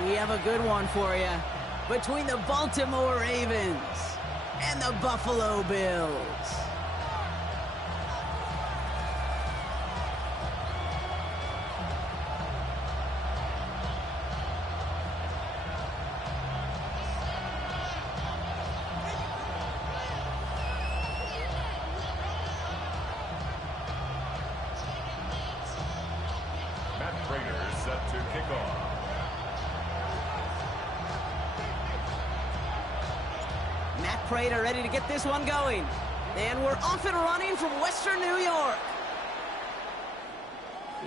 We have a good one for you. Between the Baltimore Ravens and the Buffalo Bills. Raiders set to kick off. Matt Prater ready to get this one going. And we're off and running from Western New York.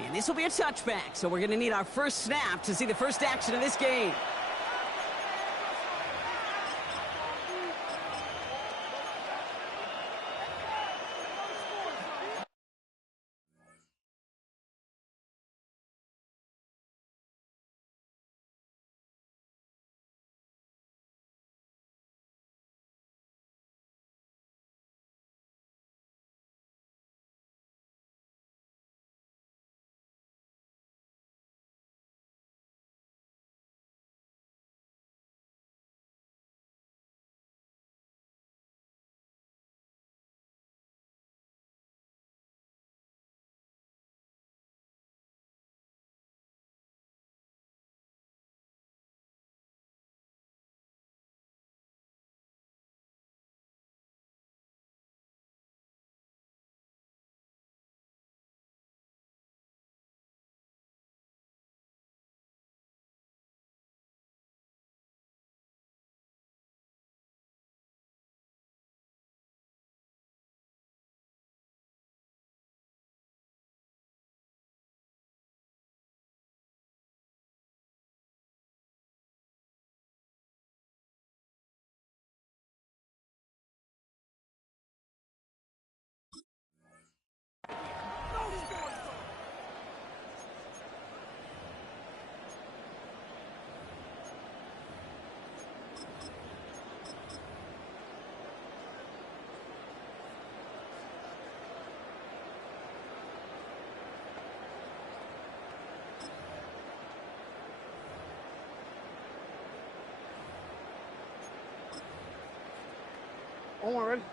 And this will be a touchback, so we're going to need our first snap to see the first action of this game.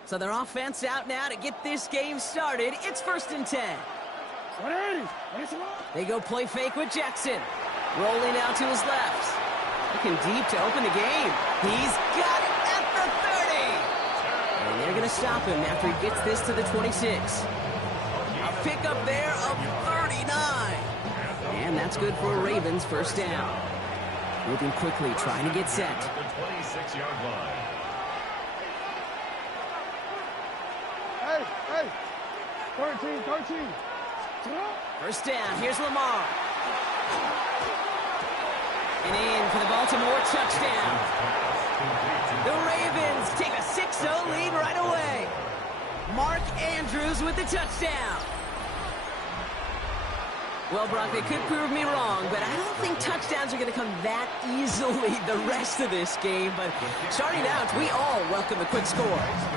So their offense out now to get this game started. It's 1st and 10. They go play fake with Jackson. Rolling out to his left. Looking deep to open the game. He's got it at the 30. And they're going to stop him after he gets this to the 26. A pickup there of 39. And that's good for a Ravens first down. Moving quickly, trying to get set. At the 26-yard line. Hey, 13. First down, here's Lamar. And in for the Baltimore touchdown. The Ravens take a 6-0 lead right away. Mark Andrews with the touchdown. Well, Brock, they could prove me wrong, but I don't think touchdowns are going to come that easily the rest of this game. But starting out, we all welcome a quick score.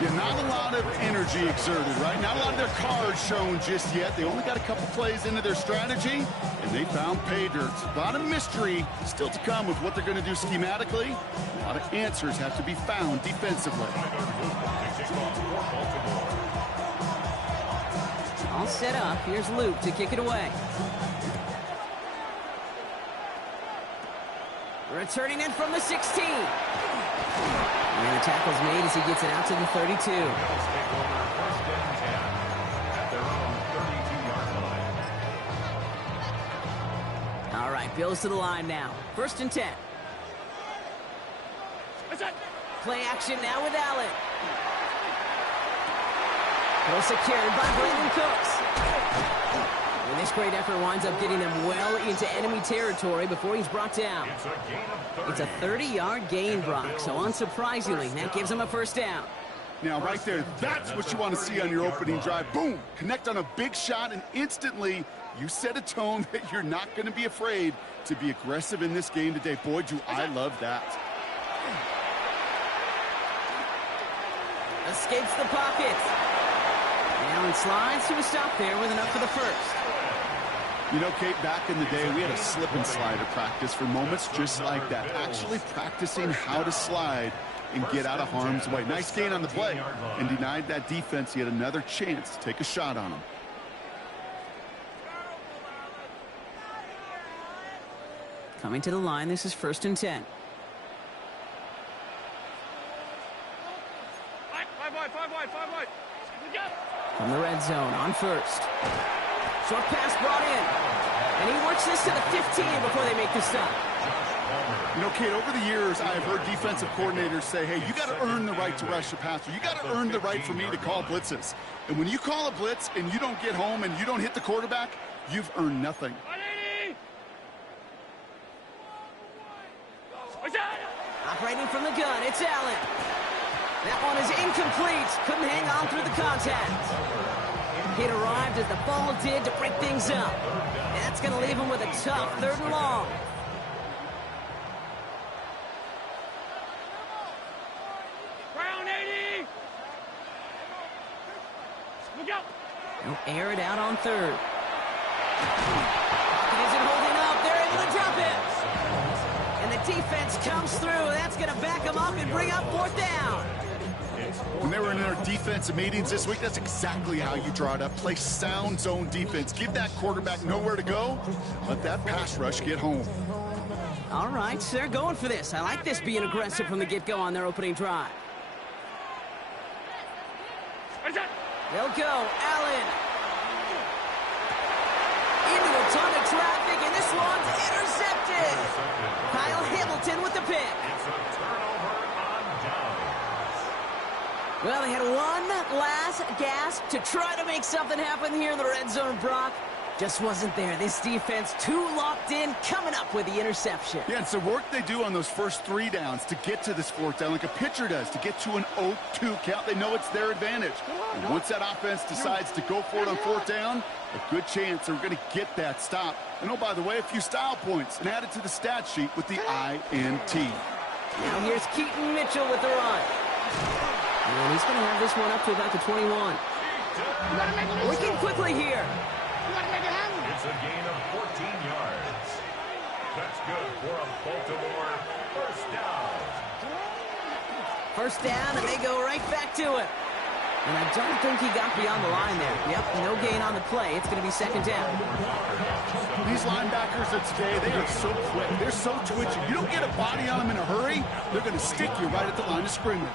Yeah, not a lot of energy exerted, right? Not a lot of their cards shown just yet. They only got a couple plays into their strategy, and they found pay dirt. A lot of mystery still to come with what they're going to do schematically. A lot of answers have to be found defensively. All set up. Here's Luke to kick it away. Returning in from the 16. And the tackle's made as he gets it out to the 32. All right, Bills to the line now. 1st and 10. Play action now with Allen. Well secured by Brandon Cooks. And this great effort winds up getting them well into enemy territory before he's brought down. It's a 30-yard gain, Brock, so unsurprisingly, that gives him a first down. Now, right there, that's what you want to see on your opening drive. Boom! Connect on a big shot, and instantly, you set a tone that you're not going to be afraid to be aggressive in this game today. Boy, do I love that. Escapes the pocket. Allen slides to a stop there with enough for the first. You know, Kate, back in the day, we had a slip and slide at practice for moments just like that. Actually practicing how to slide and get out of harm's way. Nice gain on the play and denied that defense yet another chance to take a shot on him. Coming to the line, this is 1st and 10. Five wide. From the red zone on 1st. Short pass brought in. And he works this to the 15 before they make the stop. You know, Kate, over the years, I've heard defensive coordinators say, hey, you got to earn the right to rush the passer. You got to earn the right for me to call blitzes. And when you call a blitz and you don't get home and you don't hit the quarterback, you've earned nothing. Operating from the gun, it's Allen. That one is incomplete. Couldn't hang on through the contact. It arrived as the ball did to break things up. That's going to leave him with a tough 3rd and long. They'll air it out on 3rd. Pocket isn't holding up. They're able to drop it. And the defense comes through. That's going to back them up and bring up 4th down. When they were in their defensive meetings this week, that's exactly how you draw it up. Play sound zone defense. Give that quarterback nowhere to go. Let that pass rush get home. All right, so they're going for this. I like this being aggressive from the get-go on their opening drive. They'll go. Allen. Into a ton of traffic, and this one's intercepted. Kyle Hamilton with the pick. It's a turnover on downs. Well, they had one last gasp to try to make something happen here in the red zone, Brock. Just wasn't there. This defense too locked in, coming up with the interception. Yeah, it's the work they do on those first 3 downs to get to this 4th down, like a pitcher does, to get to an 0-2 count. They know it's their advantage. And once that offense decides to go for it on 4th down, a good chance they're going to get that stop. And oh, by the way, a few style points and add it to the stat sheet with the INT. Now here's Keaton Mitchell with the run. And he's going to have this one up to about the 21. Working quickly here. It's a gain of 14 yards. That's good for a Baltimore 1st down. 1st down, and they go right back to it. And I don't think he got beyond the line there. Yep, no gain on the play. It's going to be 2nd down. These linebackers of today, they are so quick. They're so twitchy. You don't get a body on them in a hurry, they're going to stick you right at the line of scrimmage.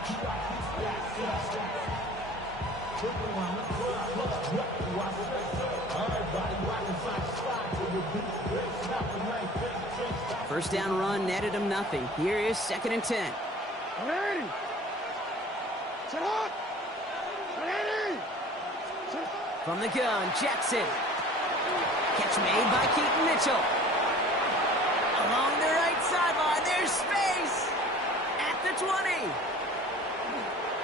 First down run netted him nothing. Here is 2nd and 10. From the gun, Jackson. Catch made by Keaton Mitchell. Along the right sideline, there's space. At the 20.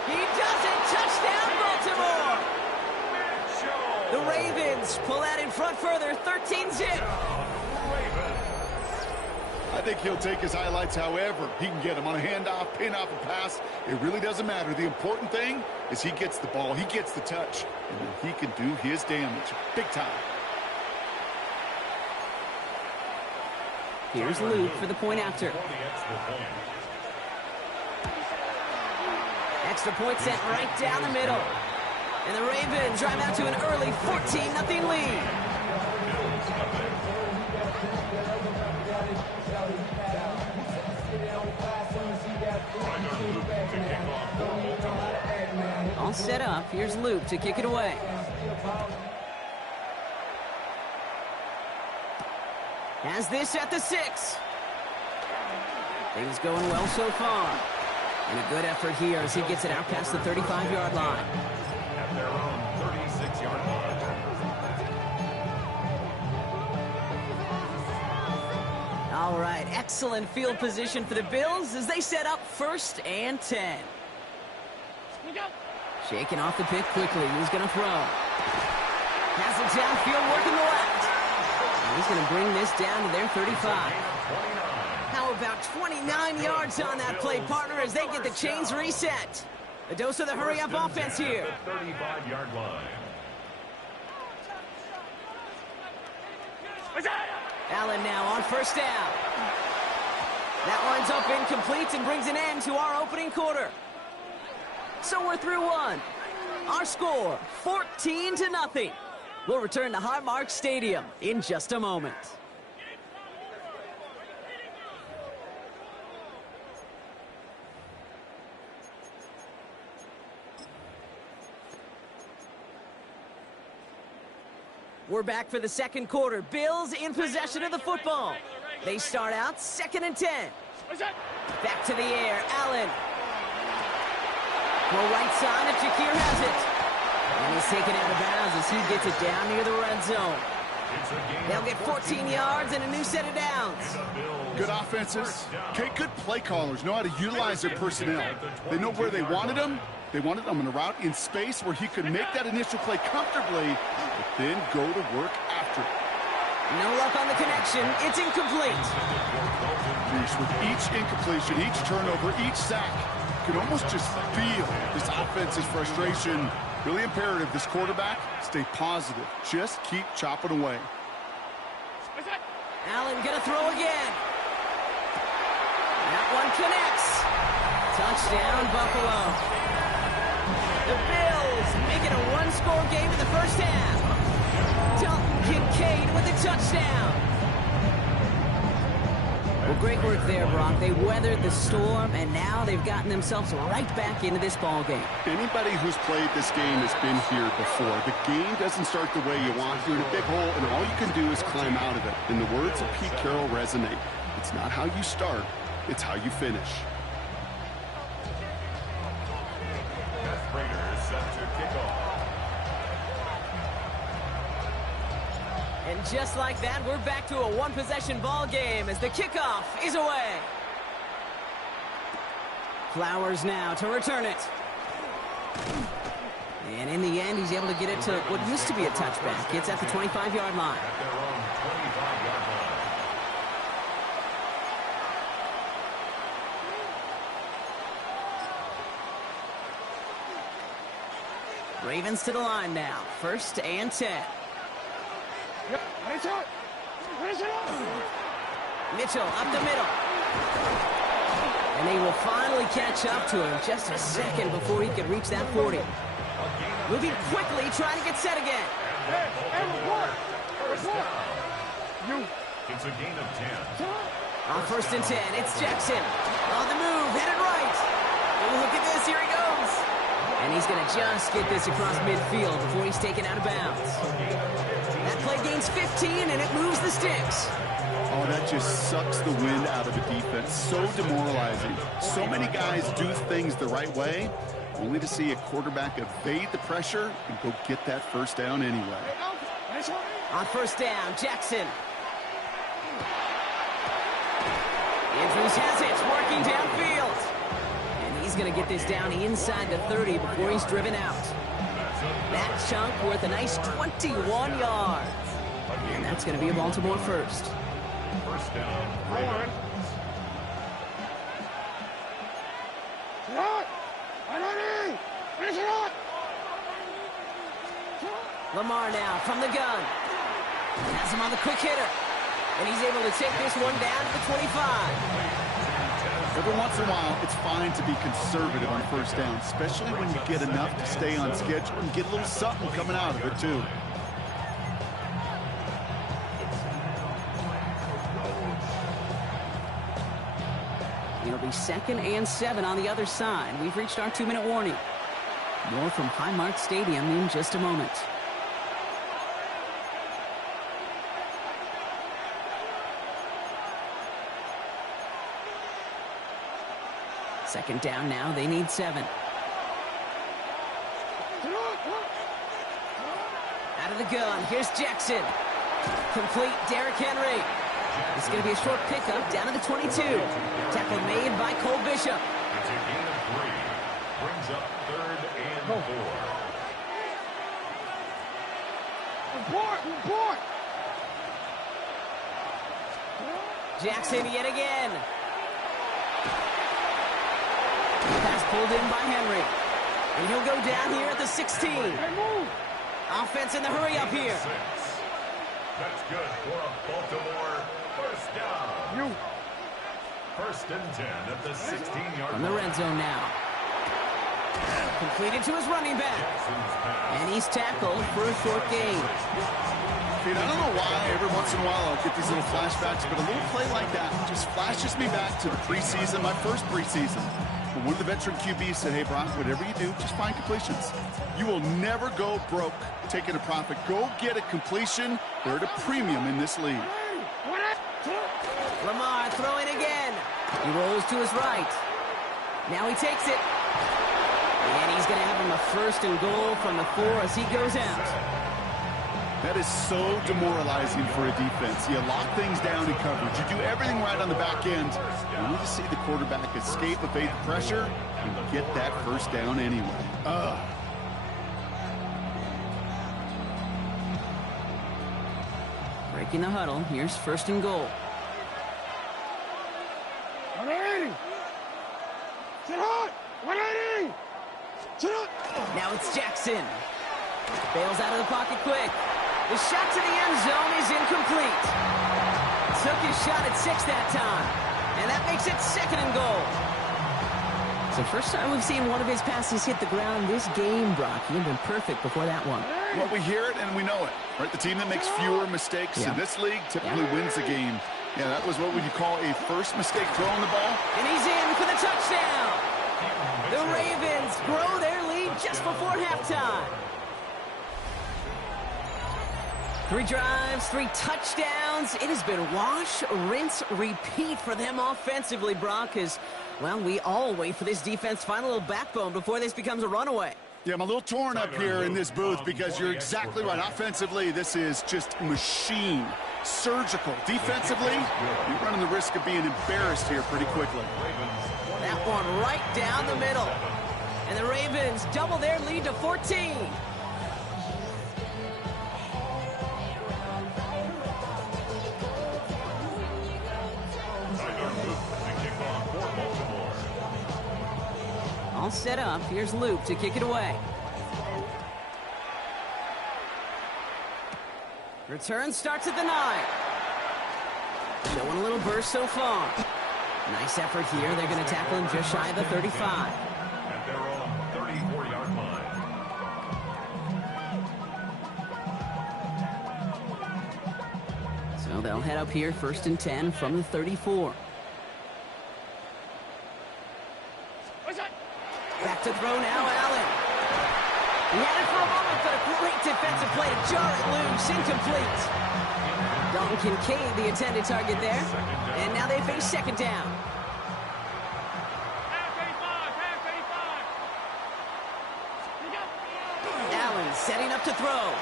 He does it. Touchdown, Baltimore. The Ravens pull out in front further, 13-zip. I think he'll take his highlights however he can get them on a handoff, pin off, a pass. It really doesn't matter. The important thing is he gets the ball, he gets the touch, and then he can do his damage big time. Here's Luke for the point after. Extra point sent right down the middle. And the Ravens drive out to an early 14-0 lead. All set up. Here's Luke to kick it away. Has this at the 6. Things going well so far. And a good effort here as he gets it out past the 35-yard line. At their own 36-yard line. All right, excellent field position for the Bills as they set up 1st and 10. Shaking off the pick quickly. He's going to throw. Has it downfield, working the left. And he's going to bring this down to their 35. How about 29 yards on that play, partner, as they get the chains reset. A dose of the hurry-up offense here. 35-yard line. Allen now on first down. That winds up incomplete and brings an end to our opening quarter. So we're through one. Our score, 14-0. We'll return to Highmark Stadium in just a moment. We're back for the second quarter. Bills in possession of the football. They start out 2nd and 10. Back to the air, Allen. Well, right side, and Shakir has it. And he's taken out of bounds as he gets it down near the red zone. They'll get 14 yards and a new set of downs. Good offenses. Okay, good play callers know how to utilize their personnel. They know where they wanted them. They wanted them in a route in space where he could make that initial play comfortably, but then go to work after it. No luck on the connection. It's incomplete. With each incompletion, each turnover, each sack, you can almost just feel this offense's frustration. Really imperative, this quarterback, stay positive. Just keep chopping away. Allen gonna throw again. That one connects. Touchdown, Buffalo. The Bills make it a one-score game in the first half. Dalton Kincaid with a touchdown. Well, great work there, Brock. They weathered the storm, and now they've gotten themselves right back into this ball game. Anybody who's played this game has been here before. The game doesn't start the way you want. You're in a big hole, and all you can do is climb out of it. And the words of Pete Carroll resonate. It's not how you start, it's how you finish. Raiders set to kick off. And just like that, we're back to a one-possession ball game as the kickoff is away. Flowers now to return it. And in the end, he's able to get it to what used to be a touchback. It's at the 25-yard line. At their own 25-yard line. Ravens to the line now. 1st and 10. Mitchell up the middle. And they will finally catch up to him just a second before he can reach that 40. Moving quickly, trying to get set again. It's a gain of 10. On 1st and 10, it's Jackson. On the move, headed right. Oh, look at this, here he goes. And he's going to just get this across midfield before he's taken out of bounds. That play gains 15, and it moves the sticks. Oh, that just sucks the wind out of the defense. So demoralizing. So many guys do things the right way, only to see a quarterback evade the pressure and go get that first down anyway. On 1st down, Jackson. Andrews has it, working downfield. And he's going to get this down inside the 30 before he's driven out. That chunk worth a nice 21 yards. And that's going to be a Baltimore first. First down, Ravens. Lamar now from the gun. Has him on the quick hitter. And he's able to take this one down to the 25. Every once in a while, it's fine to be conservative on 1st down, especially when you get enough to stay on schedule and get a little something coming out of it, too. It'll be 2nd and 7 on the other side. We've reached our 2-minute warning. More from Highmark Stadium in just a moment. Second down now, they need 7. Out of the gun, here's Jackson. Complete, Derrick Henry. It's going to be a short pickup down to the 22. Tackle made by Cole Bishop. It's a gain of 3. Brings up 3rd and 4. Report! Jackson yet again. Pass pulled in by Henry. And he'll go down here at the 16. Offense in the hurry up here. That's good for a Baltimore first down. First and 10 at the 16-yard line. From the red zone now. Completed to his running back. And he's tackled for a short gain. Dude, I don't know why every once in a while I'll get these little flashbacks, but a little play like that just flashes me back to the preseason, my first preseason. When one of the veteran QBs said, hey, Brock, whatever you do, just find completions. You will never go broke taking a profit. Go get a completion. They're at a premium in this league. Lamar throwing again. He rolls to his right. Now he takes it. And he's going to have him a first and goal from the 4 as he goes out. That is so demoralizing for a defense. You lock things down in coverage. You do everything right on the back end. You need to see the quarterback escape, evade the pressure, and get that first down anyway. Breaking the huddle. Here's first and goal. Now it's Jackson. Bails out of the pocket quick. The shot to the end zone is incomplete. Took his shot at 6 that time. And that makes it second and goal. It's the first time we've seen one of his passes hit the ground this game, Brock. He had been perfect before that one. Well, we hear it and we know it, right? The team that makes fewer mistakes in this league typically wins the game. Yeah, that was what would you call a first mistake throwing the ball. And he's in for the touchdown. The Ravens grow their lead just before halftime. 3 drives, 3 touchdowns. It has been wash, rinse, repeat for them offensively, Brock, as, well, we all wait for this defense to find a little backbone before this becomes a runaway. Yeah, I'm a little torn up here in this booth because you're exactly right. Offensively, this is just machine, surgical. Defensively, you're running the risk of being embarrassed here pretty quickly. That one right down the middle. And the Ravens double their lead to 14. All set up. Here's Luke to kick it away. Return starts at the 9. Showing a little burst so far. Nice effort here. They're going to tackle him just shy of the 35. At their own 34-yard line. So they'll head up here first and 10 from the 34. Back to throw now, Allen. He had it for a moment, but a great defensive play to jar it loose. Incomplete. Dalton Kincaid, the intended target there. And now they face second down. Allen setting up to throw.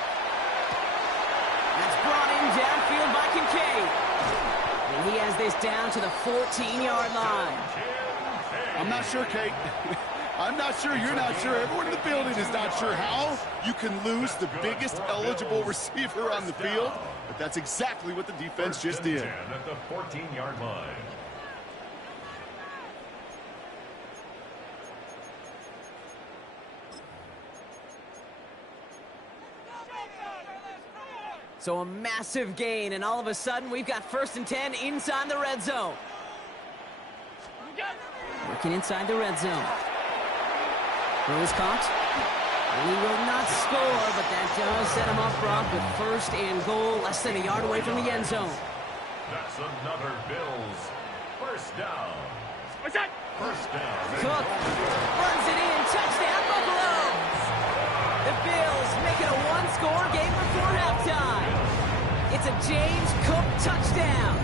That's brought in downfield by Kincaid. And he has this down to the 14-yard line. I'm not sure, Kate. I'm not sure, you're not sure, everyone in the building is not sure how you can lose the biggest eligible receiver on the field, but that's exactly what the defense just did. At the 14-yard line. So a massive gain, and all of a sudden we've got first and 10 inside the red zone. Working inside the red zone. Throw is caught. And he will not score, but that does set him up, Brock, with first and goal, less than a yard away from the end zone. That's another Bills first down. What's that? First down. Cook runs it in. Touchdown, Buffaloes. The Bills make it a one-score game before halftime. It's a James Cook touchdown.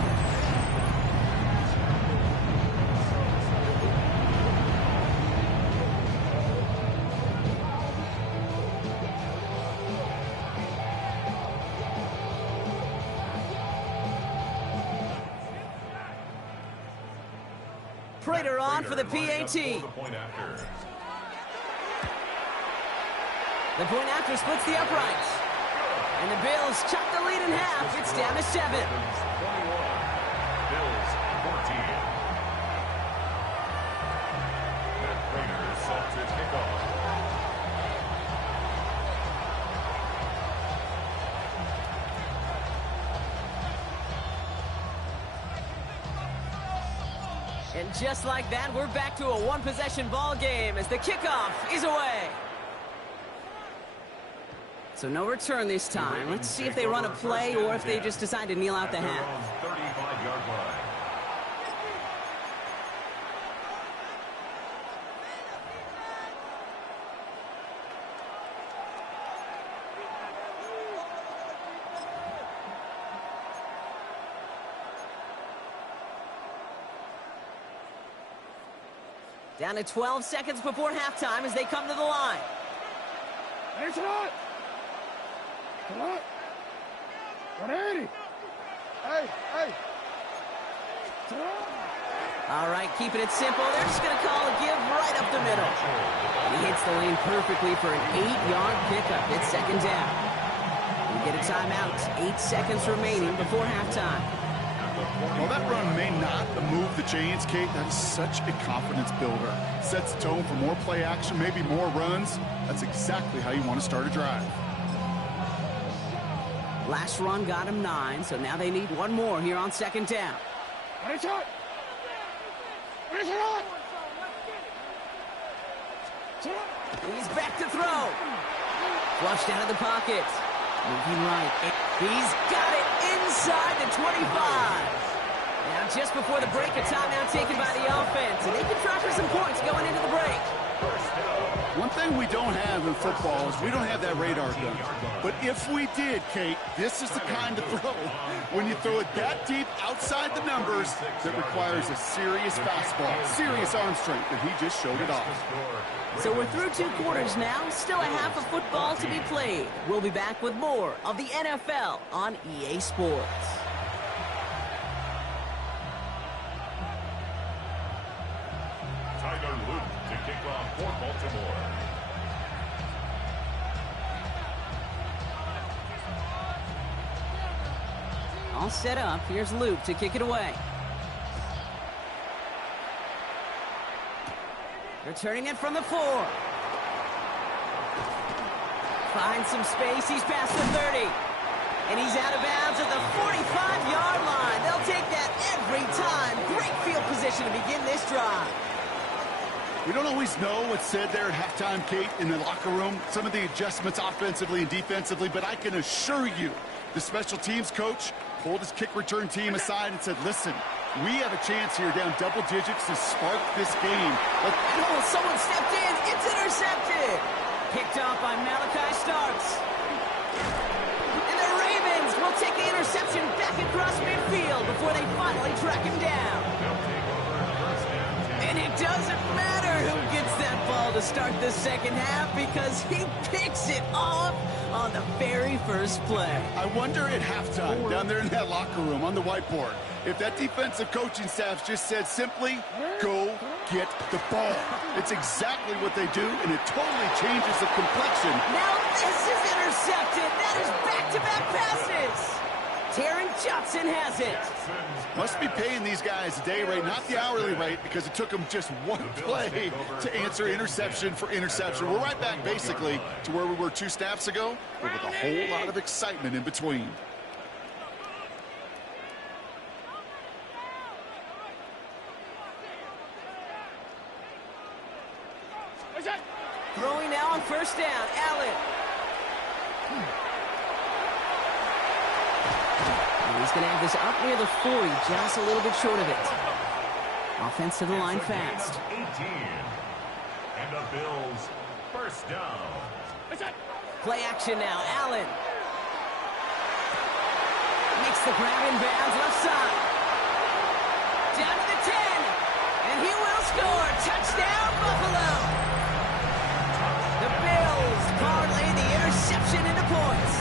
Prater on for the PAT. The point after. The point after splits the uprights. And the Bills chop the lead in half. It's down to 7. 21. Bills 14. Matt Prater set to kick off. And just like that, we're back to a one-possession ball game as the kickoff is away. So no return this time. Let's see if they run a play or if they just decide to kneel out the half. 35-yard line. Down to 12 seconds before halftime as they come to the line. It's not. Come on. 180. Hey. All right, keeping it simple. They're just going to call a give right up the middle. And he hits the lane perfectly for an 8-yard pickup. It's second down. We get a timeout. 8 seconds remaining before halftime. Well, that run may not move the chains, Kate. That is such a confidence builder. Sets the tone for more play action, maybe more runs. That's exactly how you want to start a drive. Last run got him 9, so now they need one more here on second down. He's back to throw. Flushed out of the pocket. Moving right. He's got it inside the 25. Now just before the break, a timeout taken by the offense. And they can try for some points going into the break. One thing we don't have in football is we don't have that radar gun. But if we did, Kate, this is the kind of throw, when you throw it that deep outside the numbers, that requires a serious fastball, serious arm strength, and he just showed it off. So we're through 2 quarters now, still a half of football to be played. We'll be back with more of the NFL on EA Sports. Tyler Luke to kick off for Baltimore. All set up. Here's Luke to kick it away. Returning it from the 4. Finds some space. He's past the 30. And he's out of bounds at the 45-yard line. They'll take that every time. Great field position to begin this drive. We don't always know what's said there at halftime, Kate, in the locker room. Some of the adjustments offensively and defensively, but I can assure you the special teams coach pulled his kick return team aside and said, listen, we have a chance here down double digits to spark this game. Oh, someone stepped in. It's intercepted. Picked off by Malachi Starks. And the Ravens will take the interception back across midfield before they finally track him down. And it doesn't matter who gets that ball to start the second half because he picks it off on the very first play. I wonder at halftime, down there in that locker room on the whiteboard, if that defensive coaching staff just said simply, go get the ball. It's exactly what they do, and it totally changes the complexion. Now this is intercepted. That is back-to-back passes. Taron Johnson has it. Must be paying these guys a day rate, not the hourly rate, because it took them just one play to answer interception for interception. We're right back, basically, to where we were 2 snaps ago, but with a whole lot of excitement in between. Throwing now on first down, Allen. And he's going to have this up near the 40, just a little bit short of it. Offense to the line fast. 18. And the Bills first down. Play action now, Allen. Makes the grab in bounds, left side. Down to the 10. And he will score. Touchdown, Buffalo. The Bills parlay the interception into points.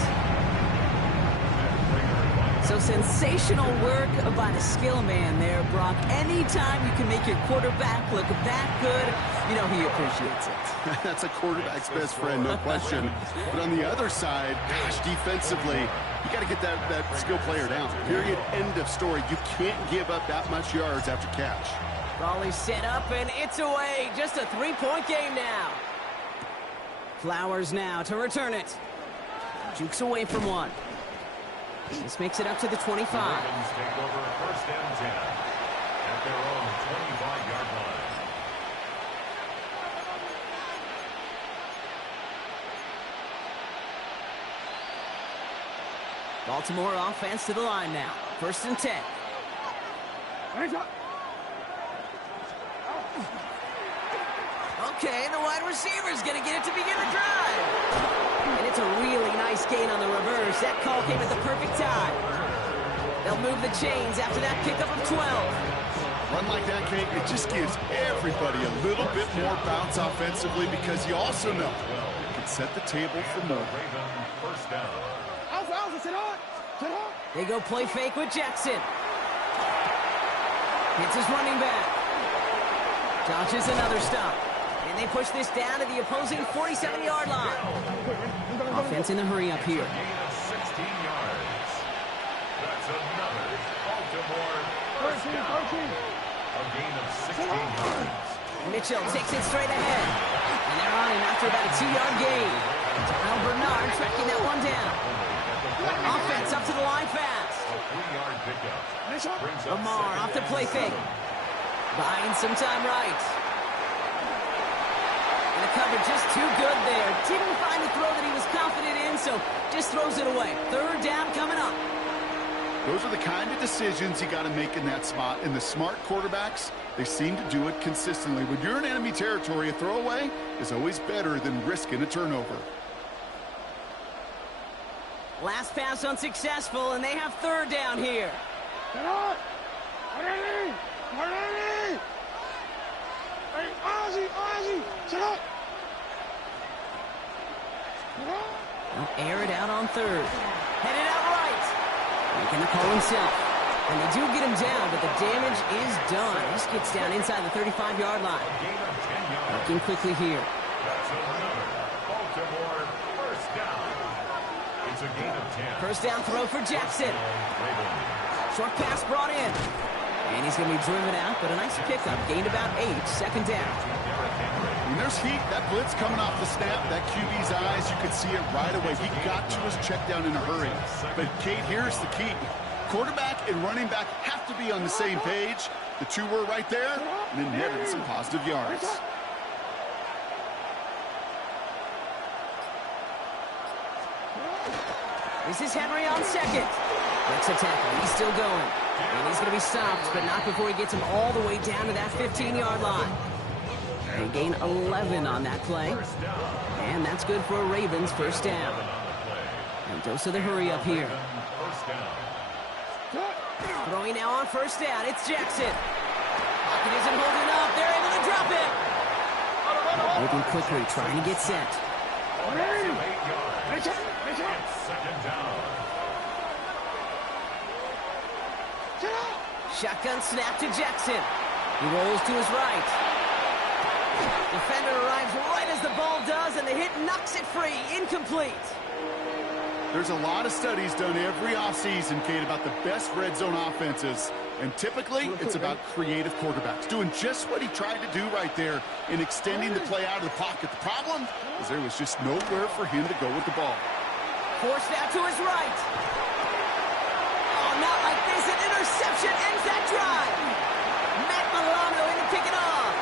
So sensational work by the skill man there, Brock. Anytime you can make your quarterback look that good, you know he appreciates it. That's a quarterback's best friend, no question. But on the other side, gosh, defensively, you got to get that skill player down. Period, end of story. You can't give up that much yards after catch. Raleigh set up, and it's away. Just a 3-point game now. Flowers now to return it. Jukes away from one. This makes it up to the 25. Take over first and 10. at their own 25-yard line. Baltimore offense to the line now. 1st and 10. Okay, the wide receiver's going to get it to begin the drive. And it's a really nice gain on the reverse. That call came at the perfect time. They'll move the chains after that pickup of 12. Run like that, Kate, it just gives everybody a little bit more bounce offensively because you also know it can set the table for more. Ravens first down. They go play fake with Jackson. Hits his running back. Dodges another stop. And they push this down to the opposing 47-yard line. Offense in the hurry up here. Gain of 16 yards. That's another Baltimore first down. A gain of 16 yards. Mitchell takes it straight ahead. And they're on him after about a 2-yard gain. Kyle Bernard tracking that one down. Offense up to the line fast. A 3-yard pickup. Brings up Lamar off the play fake. Buying some time right. And the cover just too good there. Didn't find the throw that he was confident in, so just throws it away. 3rd down coming up. Those are the kind of decisions you got to make in that spot. And the smart quarterbacks, they seem to do it consistently. When you're in enemy territory, a throwaway is always better than risking a turnover. Last pass unsuccessful, and they have 3rd down here. They'll air it out on 3rd. Headed out right. Making the call himself. And they do get him down, but the damage is done. This gets down inside the 35-yard line. gain of 10 yards. Working quickly here. That's another Baltimore first down. It's a gain of 10. First down throw for Jackson. Ravens. Short pass brought in. And he's going to be driven out, but a nice pickup. Gained about 8. 2nd down. When there's heat, that blitz coming off the snap, that QB's eyes, you could see it right away. He got to his check down in a hurry. But, Kate, here's the key. Quarterback and running back have to be on the same page. The two were right there, and then netted some positive yards. This is Henry on 2nd. Breaks a tackle. He's still going. And he's going to be stopped, but not before he gets him all the way down to that 15-yard line. They gain 11 on that play. And that's good for a Ravens first down. And dose of the hurry up here. Throwing now on 1st down. It's Jackson. Pocket isn't holding up. They're able to drop it. Moving quickly, trying to get set. 8 yards. It's 2nd down. Shotgun snap to Jackson. He rolls to his right. Defender arrives right as the ball does, and the hit knocks it free. Incomplete. There's a lot of studies done every offseason, Kate, about the best red zone offenses. And typically, it's about creative quarterbacks doing just what he tried to do right there in extending the play out of the pocket. The problem is there was just nowhere for him to go with the ball. Forced out to his right. Oh, not like this. An interception ends that drive. Matt Milano in to pick it off.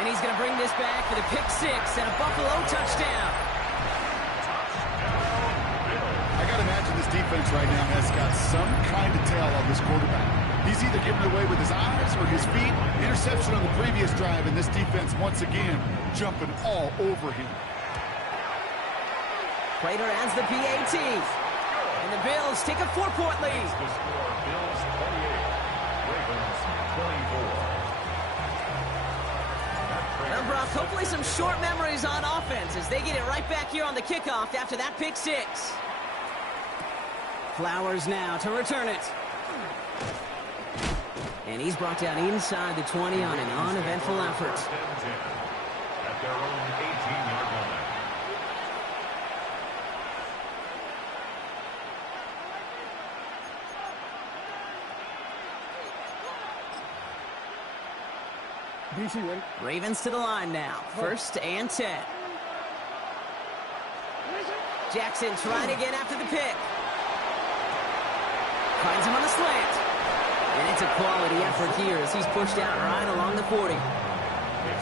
And he's going to bring this back for the pick 6 and a Buffalo touchdown. I got to imagine this defense right now has got some kind of tail on this quarterback. He's either giving away with his eyes or his feet. Interception on the previous drive, and this defense once again jumping all over him. Prater adds the PAT. And the Bills take a 4-point lead. The score, Bills 28, Ravens 24. Well, Brock, hopefully some short memories on offense as they get it right back here on the kickoff after that pick 6. Flowers now to return it. And he's brought down inside the 20 on an uneventful effort. At their own 18-yard line. DC ready? Ravens to the line now. 1st and 10. Jackson trying again after the pick. Finds him on the slant. And it's a quality effort here as he's pushed out right along the 40.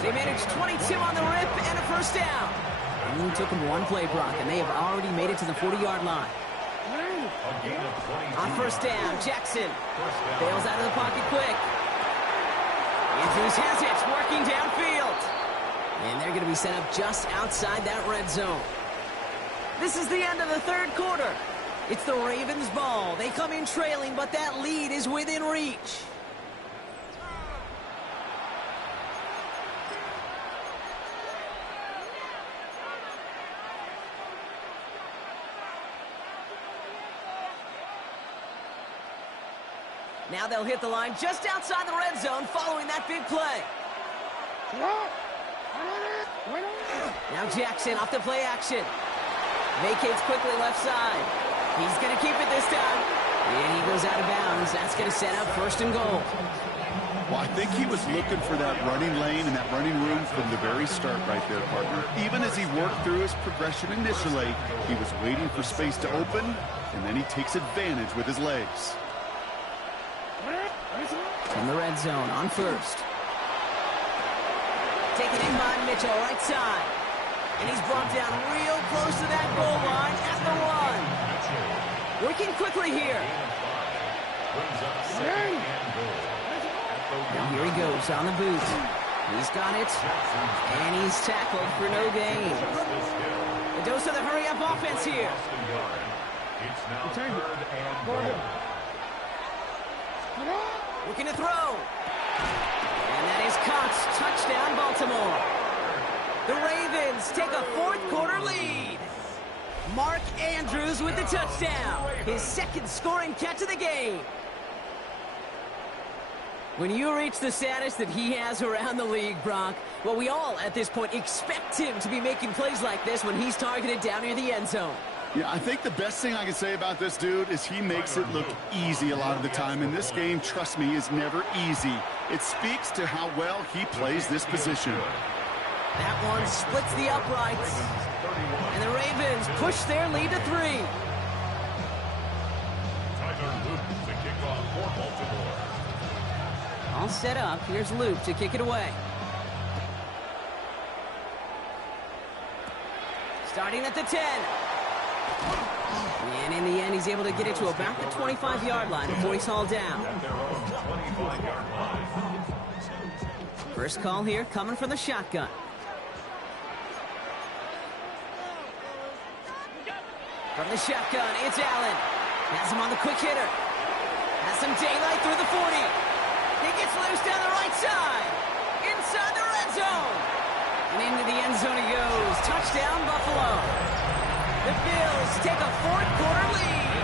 They managed 22 on the rip and a first down. It only took them one play, Brock, and they have already made it to the 40-yard line. On first down, Jackson bails out of the pocket quick. Andrews has it, working downfield. And they're going to be set up just outside that red zone. This is the end of the third quarter. It's the Ravens' ball. They come in trailing, but that lead is within reach. Now they'll hit the line just outside the red zone following that big play. Now Jackson off the play action. Vacates quickly left side. He's going to keep it this time. And he goes out of bounds. That's going to set up first and goal. Well, I think he was looking for that running lane and that running room from the very start right there, partner. Even as he worked through his progression initially, he was waiting for space to open, and then he takes advantage with his legs. From the red zone on first. Taken in by Mitchell, right side. And he's brought down real close to that goal line at the run. Working quickly here. Now here he goes on the boot. He's got it. And he's tackled for no gain. A dose of the hurry-up offense here. It's now third and goal. Looking to throw. And that is caught. Touchdown, Baltimore. The Ravens take a fourth-quarter lead. Mark Andrews with the touchdown. His second scoring catch of the game. When you reach the status that he has around the league, Brock, well, we all at this point expect him to be making plays like this when he's targeted down near the end zone. Yeah, I think the best thing I can say about this dude is he makes it look easy a lot of the time. And this game, trust me, is never easy. It speaks to how well he plays this position. That one splits the uprights. And the Ravens push their lead to 3. All set up. Here's Luke to kick it away. Starting at the 10. And in the end, he's able to get it to about the 25-yard line before he's hauled down. First call here coming from the shotgun. From the shotgun, it's Allen. Has him on the quick hitter. Has some daylight through the 40. He gets loose down the right side. Inside the red zone. And into the end zone he goes. Touchdown, Buffalo. The Bills take a fourth-quarter lead.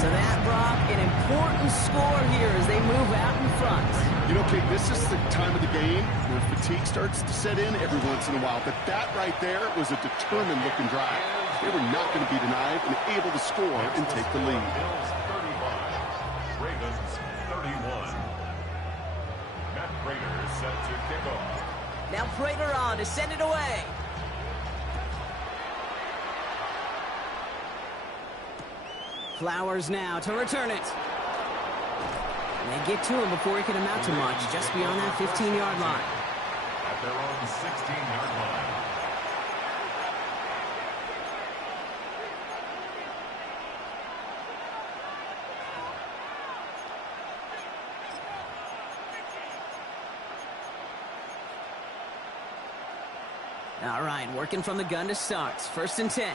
So that, Brock, an important score here as they move out in front. You know, Kate, this is the time of the game where fatigue starts to set in every once in a while. But that right there was a determined-looking drive. They were not going to be denied and able to score and take the lead. Bills 35, Ravens 31. Matt Prater is set to kick off. Now Prater on to send it away. Flowers now to return it. And they get to him before he can amount to much, just beyond that 15-yard line. At their own 16-yard line. All right, working from the gun to start. First and 10.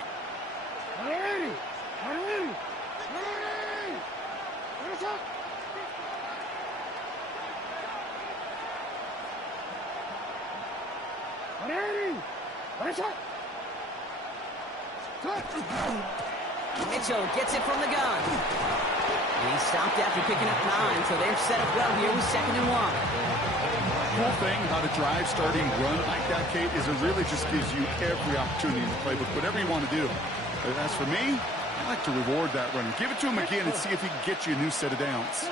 Mitchell gets it from the gun. And he stopped after picking up 9, so they're set up well here with 2nd and 1. The whole thing about a drive starting run like that, Kate, is it really just gives you every opportunity to play with whatever you want to do. But as for me, I like to reward that runner. Give it to him again and see if he can get you a new set of downs.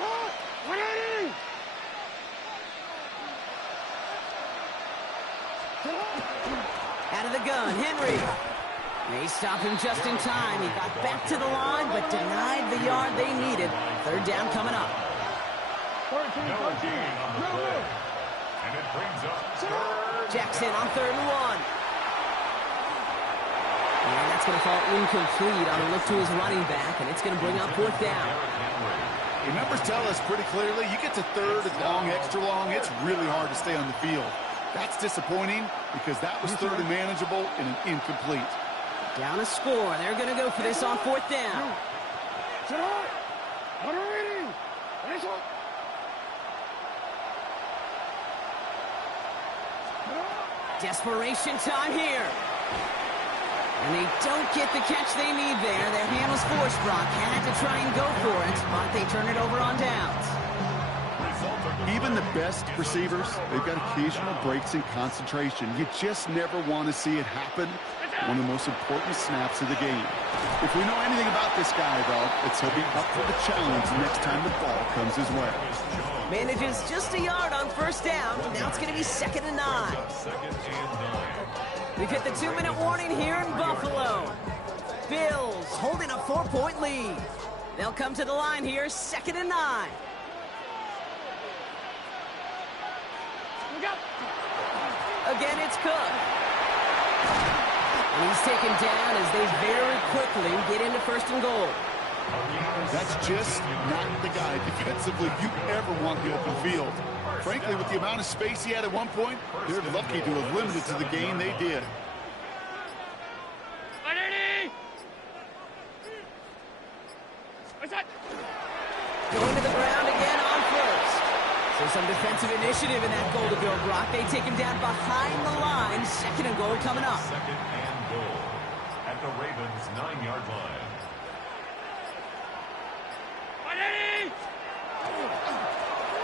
Out of the gun, Henry. They stop him just in time. He got back to the line, but denied the yard they needed. Third down coming up. No gain on the play. And it brings up third. Jackson on 3rd and 1. And that's going to fall incomplete on a look to his running back, and it's going to bring up 4th down. The numbers tell us pretty clearly, you get to 3rd and long, extra long, it's really hard to stay on the field. That's disappointing because that was 3rd and manageable and an incomplete. Down a score. They're going to go for this on 4th down. Desperation time here. And they don't get the catch they need there. Their hand was forced, Brock. Had to try and go for it, but they turn it over on downs. Even the best receivers, they've got occasional breaks in concentration. You just never want to see it happen. One of the most important snaps of the game. If we know anything about this guy, though, it's he'll be up for the challenge next time the ball comes his way. Manages just a yard on 1st down. Now it's going to be 2nd and 9. We've hit the 2-minute warning here in Buffalo. Bills holding a 4-point lead. They'll come to the line here, 2nd and 9. Again, it's Cook. And he's taken down as they very quickly get into 1st and goal. That's just not the guy defensively you ever want the open field. Frankly, with the amount of space he had at one point, they're lucky to have limited to the game they did. Going to the ground again on 1st. So some defensive initiative in that goal to go, Brock. They take him down behind the line. 2nd and goal coming up. 2nd and goal at the Ravens' 9-yard line.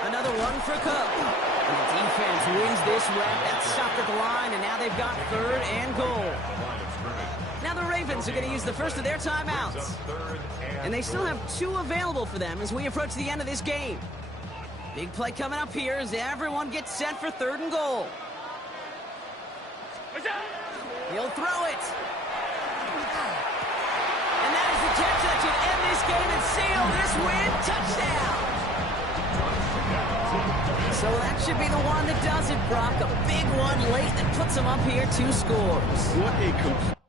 Another one for Cook. And the defense wins this rep. That's stopped at the line, and now they've got 3rd and goal. Now the Ravens are going to use the first of their timeouts. And they still have 2 available for them as we approach the end of this game. Big play coming up here as everyone gets set for 3rd and goal. He'll throw it. And that is the catch that should end this game and seal this win. Touchdown. So that should be the one that does it, Brock. A big one late that puts them up here 2 scores. What a complete...